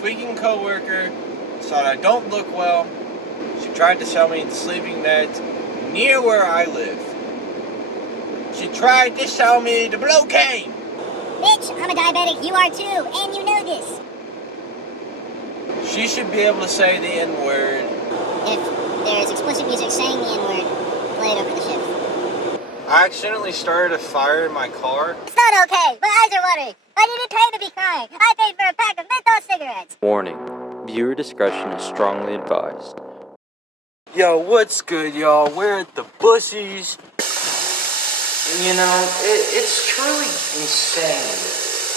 freaking coworker thought I don't look well. She tried to sell me sleeping meds near where I live. She tried to sell me the Blocaine. Bitch, I'm a diabetic, you are too, and you know this. She should be able to say the N-word. If there is explicit music saying the N-word, play it over the shift. I accidentally started a fire in my car. It's not okay. My eyes are watering. I didn't pay to be crying. I paid for a pack of menthol cigarettes. Warning. Viewer discretion is strongly advised. Yo, what's good, y'all? We're at the Buccees. You know, it's truly insane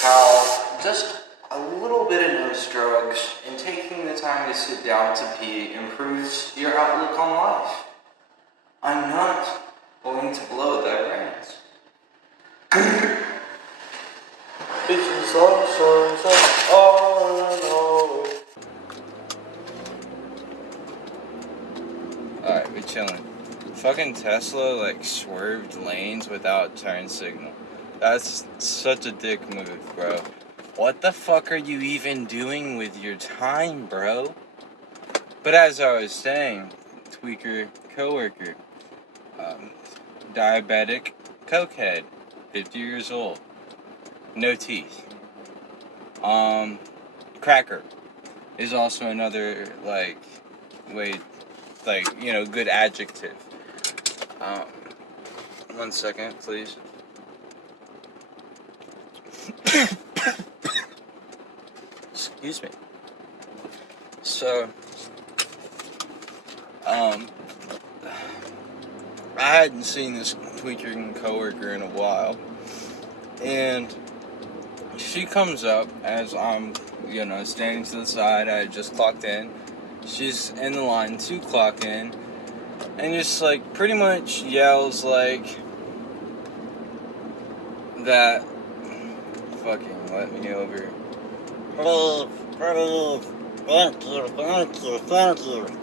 how just a little bit of nose drugs and taking the time to sit down to pee improves your outlook on life. I'm not going to blow thy brains. Bitches all songs all I know. Alright, we chilling. Fucking Tesla, like, swerved lanes without turn signal. That's such a dick move, bro. What the fuck are you even doing with your time, bro? But as I was saying, tweaker, coworker, diabetic, cokehead, 50 years old, no teeth. Cracker is also another, like, way, like, you know, good adjective. 1 second, please. Excuse me. So, I hadn't seen this tweaking coworker in a while, and she comes up as I'm, you know, standing to the side. I had just clocked in. She's in the line to clock in, and just, like, pretty much yells, like, that, fucking let me over. Please, please,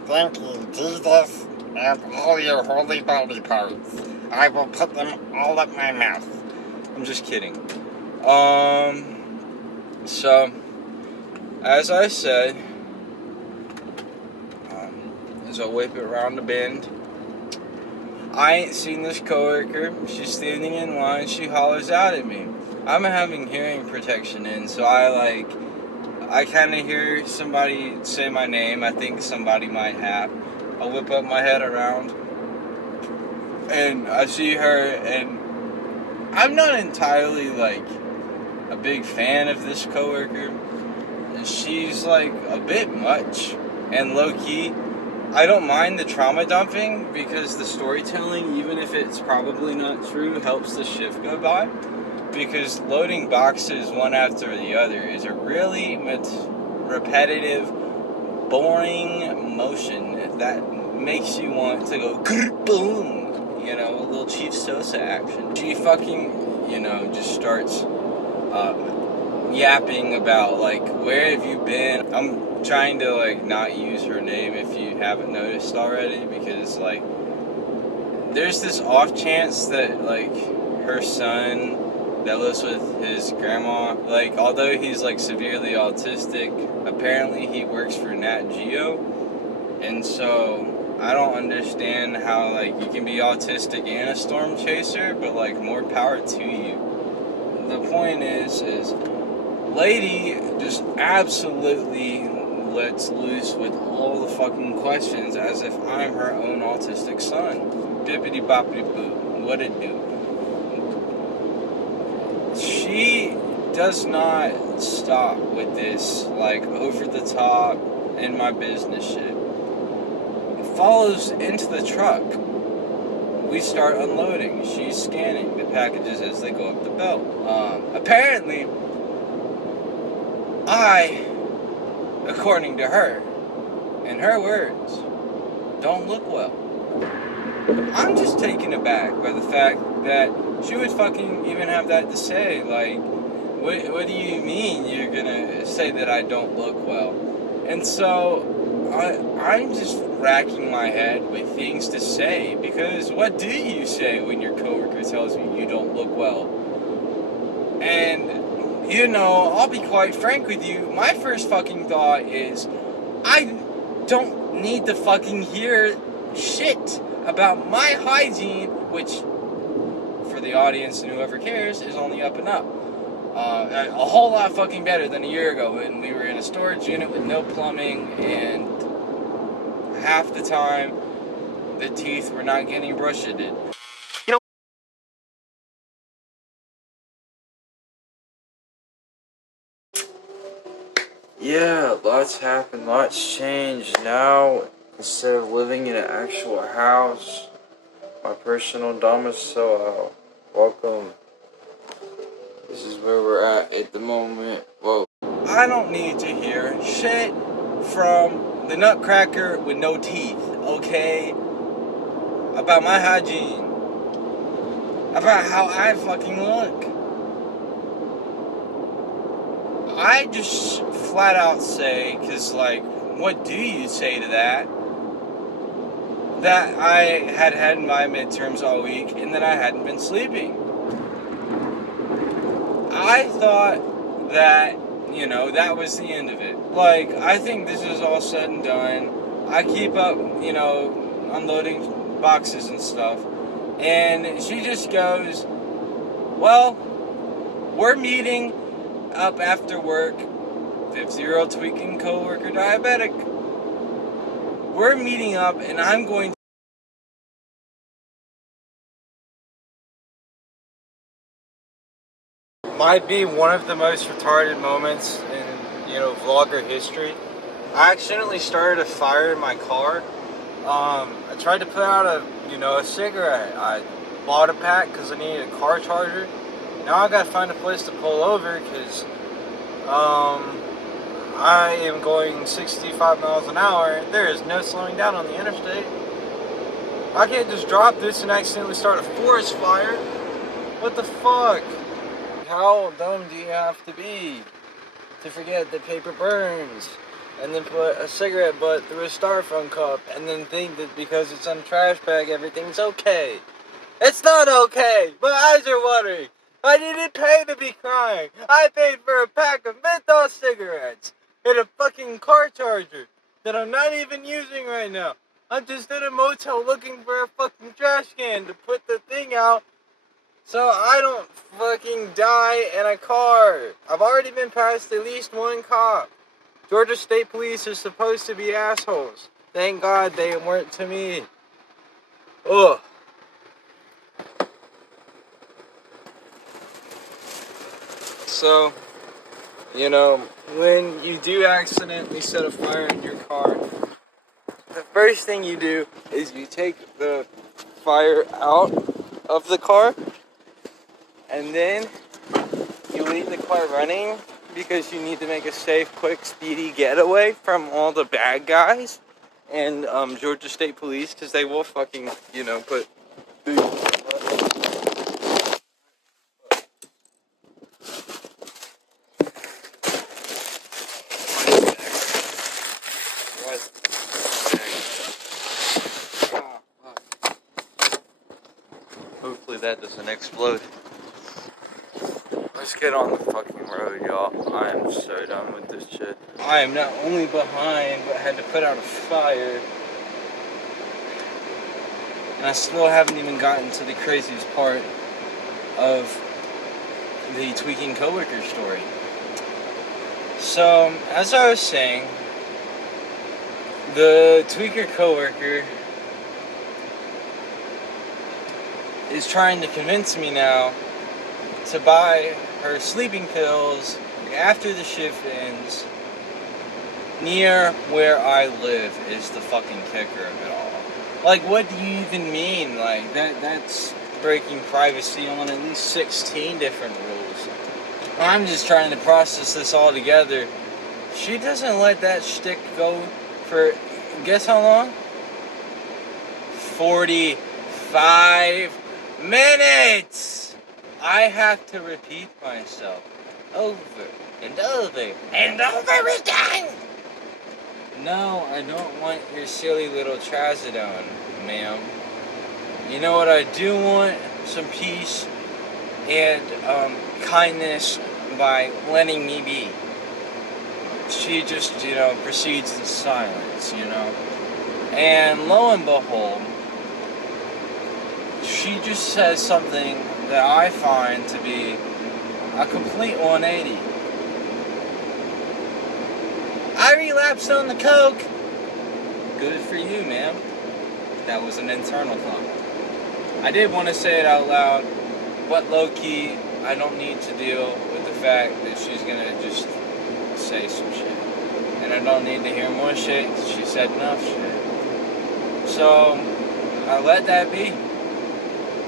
thank you, Jesus, and all your holy body parts. I will put them all up my mouth. I'm just kidding. So, as I said, as I whip it around the bend, I ain't seen this coworker. She's standing in line. She hollers out at me. I'm having hearing protection in, so I kind of hear somebody say my name. I think somebody might have. I whip up my head around, and I see her, and I'm not entirely, like, a big fan of this coworker. She's, like, a bit much, and low-key, I don't mind the trauma dumping, because the storytelling, even if it's probably not true, helps the shift go by. Because loading boxes one after the other is a really repetitive, boring motion that makes you want to go boom, you know, a little Chief Sosa action. She fucking, you know, just starts yapping about, like, where have you been? I'm trying to, like, not use her name if you haven't noticed already, because, like, there's this off chance that, like, her son that lives with his grandma, like, although he's, like, severely autistic, apparently he works for Nat Geo, and so I don't understand how, like, you can be autistic and a storm chaser, but, like, more power to you. The point is lady just absolutely lets loose with all the fucking questions as if I'm her own autistic son. Bippity boppity boo, what it do? She does not stop with this, like, over the top in my business shit. Follows into the truck. We start unloading. She's scanning the packages as they go up the belt. Apparently, according to her, in her words, don't look well. I'm just taken aback by the fact that she would fucking even have that to say. Like, what do you mean you're gonna say that I don't look well? And so, I'm just racking my head with things to say, because what do you say when your coworker tells you you don't look well? And you know, I'll be quite frank with you. My first fucking thought is, I don't need to fucking hear shit about my hygiene, which, for the audience and whoever cares, is only up and up. A whole lot fucking better than a year ago when we were in a storage unit with no plumbing, and half the time the teeth were not getting brushed. Yeah, lots happened, lots changed. Now, instead of living in an actual house, my personal domicile. Welcome. This is where we're at the moment. Whoa. I don't need to hear shit from the nutcracker with no teeth, okay? About my hygiene. About how I fucking look. I just flat out say, because, like, what do you say to that? That I had my midterms all week and that I hadn't been sleeping. I thought that, you know, that was the end of it. Like, I think this is all said and done. I keep up, you know, unloading boxes and stuff. And she just goes, well, we're meeting up after work, 50-year-old tweaking coworker diabetic. We're meeting up and I'm going to might be one of the most retarded moments in, you know, vlogger history. I accidentally started a fire in my car. I tried to put out a cigarette. I bought a pack because I needed a car charger. Now I gotta find a place to pull over because I am going 65 miles an hour. There is no slowing down on the interstate. I can't just drop this and accidentally start a forest fire. What the fuck? How dumb do you have to be to forget that paper burns and then put a cigarette butt through a styrofoam cup and then think that because it's on a trash bag everything's okay? It's not okay! My eyes are watering! I didn't pay to be crying! I paid for a pack of menthol cigarettes and a fucking car charger that I'm not even using right now. I'm just in a motel looking for a fucking trash can to put the thing out so I don't fucking die in a car. I've already been past at least one cop. Georgia State Police are supposed to be assholes. Thank God they weren't to me. Ugh. So, you know, when you do accidentally set a fire in your car, the first thing you do is you take the fire out of the car, and then you leave the car running because you need to make a safe, quick, speedy getaway from all the bad guys and Georgia State Police, because they will fucking, you know, put food. Hopefully that doesn't explode. Let's get on the fucking road, y'all. I am so done with this shit. I am not only behind, but had to put out a fire. And I still haven't even gotten to the craziest part of the tweaking coworker story. So, as I was saying, the tweaker coworker is trying to convince me now to buy her sleeping pills after the shift ends near where I live is the fucking kicker of it all. Like, what do you even mean? Like, that's breaking privacy on at least 16 different rules. I'm just trying to process this all together. She doesn't let that shtick go for, guess how long? 45 minutes! I have to repeat myself over and over and over again! No, I don't want your silly little trazodone, ma'am. You know what I do want? Some peace and kindness by letting me be. She just, proceeds in silence, And lo and behold, she just says something that I find to be a complete 180. I relapsed on the coke. Good for you, ma'am. That was an internal thought. I did want to say it out loud, but low-key, I don't need to deal with the fact that she's going to just say some shit. And I don't need to hear more shit. She said enough shit. So, I let that be.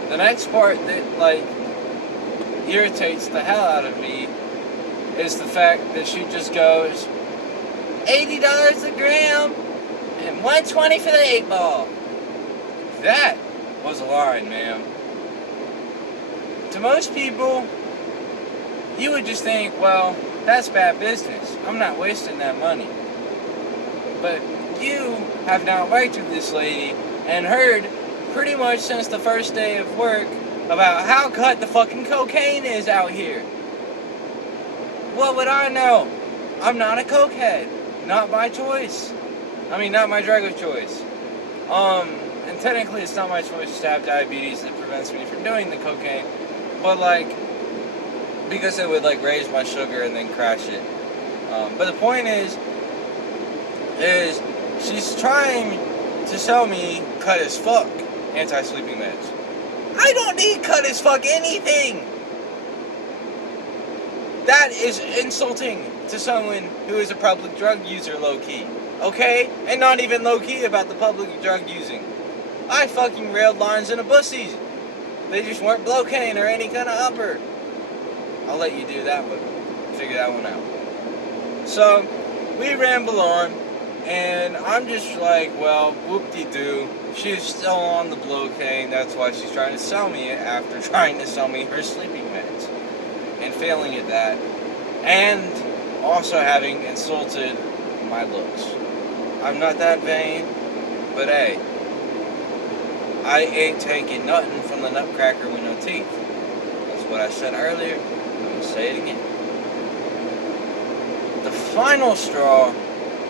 The next part that, irritates the hell out of me is the fact that she just goes, $80 a gram and $120 for the 8-ball. That was a line, ma'am. To most people, you would just think, well, that's bad business. I'm not wasting that money. But you have now worked with this lady and heard pretty much since the first day of work about how cut the fucking cocaine is out here. What would I know? I'm not a cokehead. Not by choice. I mean, not my drug of choice. And technically it's not my choice to have diabetes that prevents me from doing the cocaine. But, because it would, raise my sugar and then crash it. But the point is she's trying to sell me cut as fuck anti-sleeping meds. I don't need cut as fuck anything! That is insulting to someone who is a public drug user, low-key. Okay? And not even low-key about the public drug using. I fucking railed lines in a Buccees. They just weren't Blocaine or any kind of upper. I'll let you do that one. Figure that one out. So, we ramble on, and I'm just like, well, whoop-de-doo. She's still on the Blocaine. That's why she's trying to sell me it after trying to sell me her sleeping meds. And failing at that. And also having insulted my looks. I'm not that vain, but hey, I ain't taking nothing from the nutcracker with no teeth. That's what I said earlier. I'm going to say it again. The final straw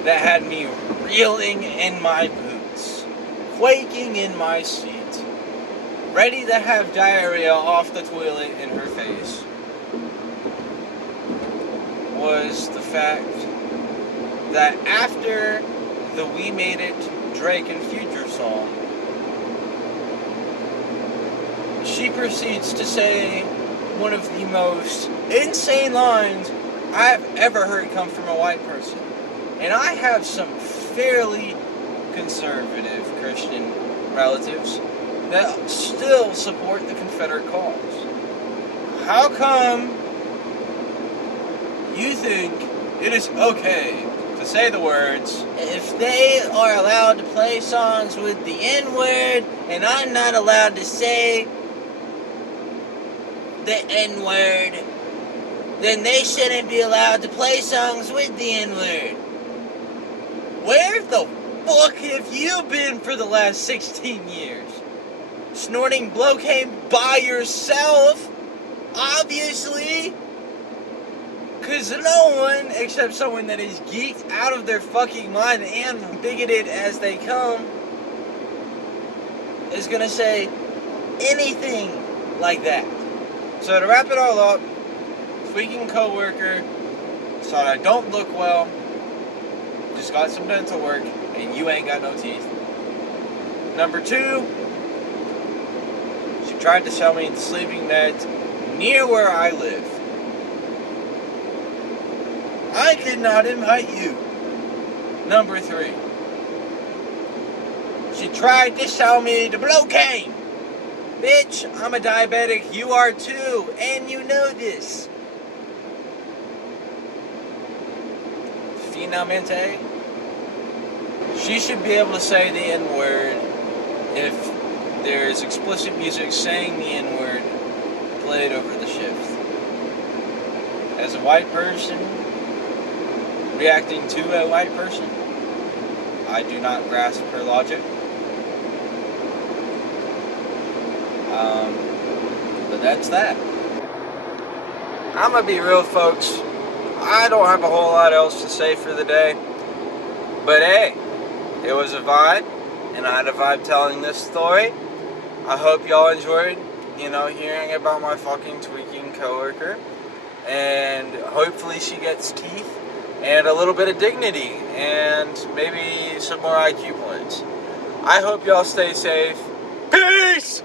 that had me reeling in my boots, quaking in my seat, ready to have diarrhea off the toilet in her face, was the fact that after the We Made It Drake and Future song, she proceeds to say one of the most insane lines I've ever heard come from a white person. And I have some fairly conservative Christian relatives that still support the Confederate cause. How come you think it is okay to say the words, if they are allowed to play songs with the N-word, and I'm not allowed to say the N-word, then they shouldn't be allowed to play songs with the N-word? Where the fuck have you been for the last 16 years? Snorting Blocaine by yourself? Obviously. Because no one, except someone that is geeked out of their fucking mind and bigoted as they come, is going to say anything like that. So to wrap it all up, tweaking coworker, thought I don't look well, just got some dental work, and you ain't got no teeth. Number 2, she tried to sell me sleeping meds near where I live. I did not invite you. Number 3, she tried to sell me the Blocaine. Bitch, I'm a diabetic, you are too, and you know this. Finalmente, she should be able to say the N-word if there's explicit music saying the N-word played over the shift. As a white person, reacting to a white person, I do not grasp her logic. But that's that. I'm gonna be real, folks. I don't have a whole lot else to say for the day. But hey, it was a vibe, and I had a vibe telling this story. I hope y'all enjoyed, hearing about my fucking tweaking coworker. And hopefully she gets teeth and a little bit of dignity and maybe some more IQ points. I hope y'all stay safe. Peace!